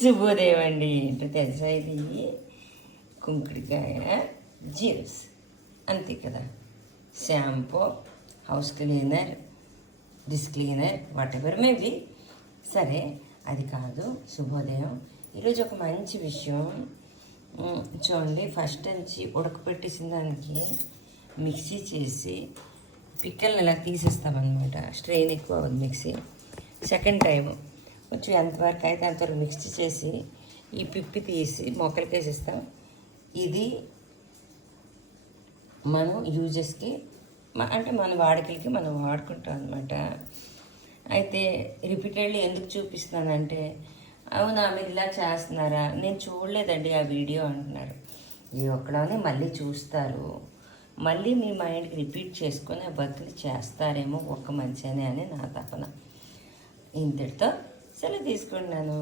శుభోదయం అండి. ఏంటో తెలుసా, ఇది కుంకుడికాయ జ్యూస్ అంతే కదా. Shampoo, house cleaner, dish cleaner, what ever maybe. సరే, అది కాదు శుభోదయం. ఈరోజు ఒక మంచి విషయం చూడండి. ఫస్ట్ నుంచి ఉడకపెట్టేసిన దానికి మిక్సీ చేసి పిక్కల్ని ఇలా తీసేస్తామన్నమాట. స్ట్రెయిన్ ఎక్కువ అవ్వదు మిక్సీ. సెకండ్ టైం కొంచెం ఎంతవరకు అయితే అంతవరకు మిక్సీ చేసి ఈ పిప్పి తీసి మొక్కలకి వేసేస్తాం. ఇది మనం యూజెస్కి అంటే మన వాడికలకి మనం వాడుకుంటాం అనమాట. అయితే రిపీటెడ్లీ ఎందుకు చూపిస్తున్నానంటే, అవునా మీరు ఇలా చేస్తున్నారా, నేను చూడలేదండి ఆ వీడియో అంటున్నారు. ఈ ఒక్కడనే మళ్ళీ చూస్తారు, మళ్ళీ మీ మైండ్కి రిపీట్ చేసుకొని ఆ వర్క్ని చేస్తారేమో ఒక్క మంచిగానే అని నా తపన. ఇంతటితో సెలవు తీసుకున్నాను.